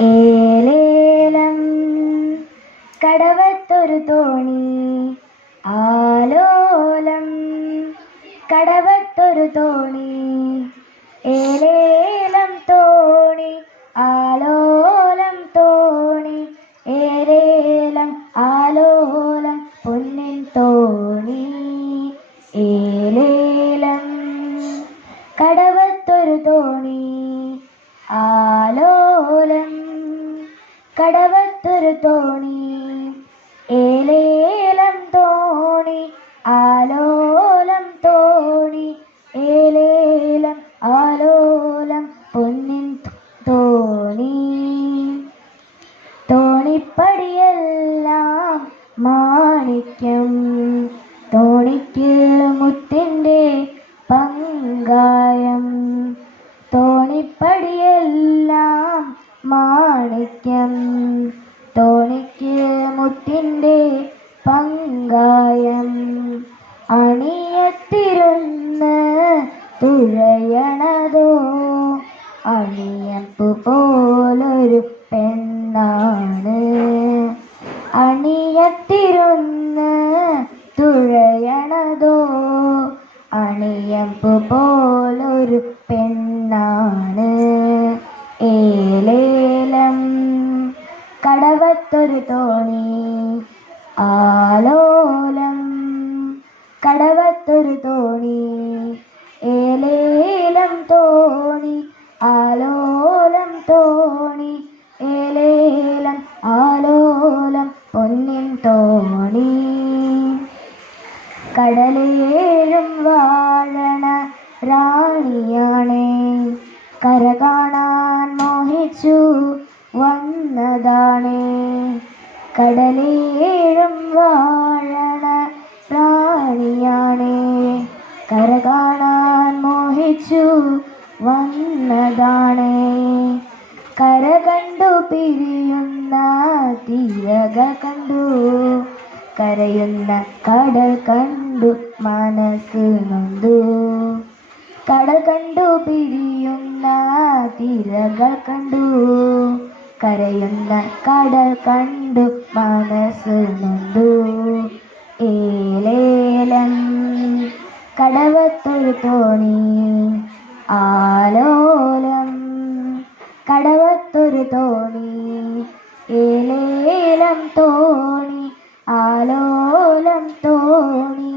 ഏലേലം കടവത്തൊരു തോണി ആലോലം കടവത്തൊരു തോണി ഏലേലം തോണി ആലോലം തോണി ഏലേലം ആലോലം പൊന്നിൻ തോണി ഏലേലം കടവത്തൊരു തോണി ആലോലം കടവത്തൊരു തോണി ഏലേലം തോണി ആലോലം തോണി ഏലേലം ആലോലം പൊന്നിൻ തോണി തോണിപ്പടിയെല്ലാം മാണിക്യം തോണിക്ക് മുത്തിൻ്റെ പങ്കായം തോണിപ്പടിയെല്ലാം മാണിക്യം തോണിക്ക് മുത്തിൻ്റെ പങ്കായം അണിയത്തിരുന്ന് തുഴയണതോ അണിയപ്പു പോലൊരു പെണ്ണാണ് അണിയത്തിരുന്ന് തുഴയണതോ അണിയപ്പു പോലൊരു പെണ്ണാണ് ഏലേലം കടവത്തൊരു തോണി ആലോലം കടവത്തൊരു തോണി ഏലേലം തോണി ആലോലം തോണി ഏലേലം ആലോലം പൊന്നിൻ തോണി കടലേഴും വാഴണ റാണിയാണേ കര കാണാൻ മോഹിച്ചു വന്നതാണേ കടലേഴും വാഴണ റാണിയാണേ കര കാണാൻ മോഹിച്ചു വന്നതാണേ കര കണ്ടു പിരിയുന്ന തീരകൾ കണ്ടു കരയുന്ന കടൽ കണ്ടു മനസ്സ് നൊന്തു കടൽ കണ്ടു പിരിയുന്ന തിരകൾ കണ്ടു കരയുന്ന കടൽ കണ്ടു മനസ്സ് നൊന്തു ഏലേലം കടവത്തൊരു തോണി ആലോലം കടവത്തൊരു തോണി ഏലേലം തോണി ആലോലം തോണി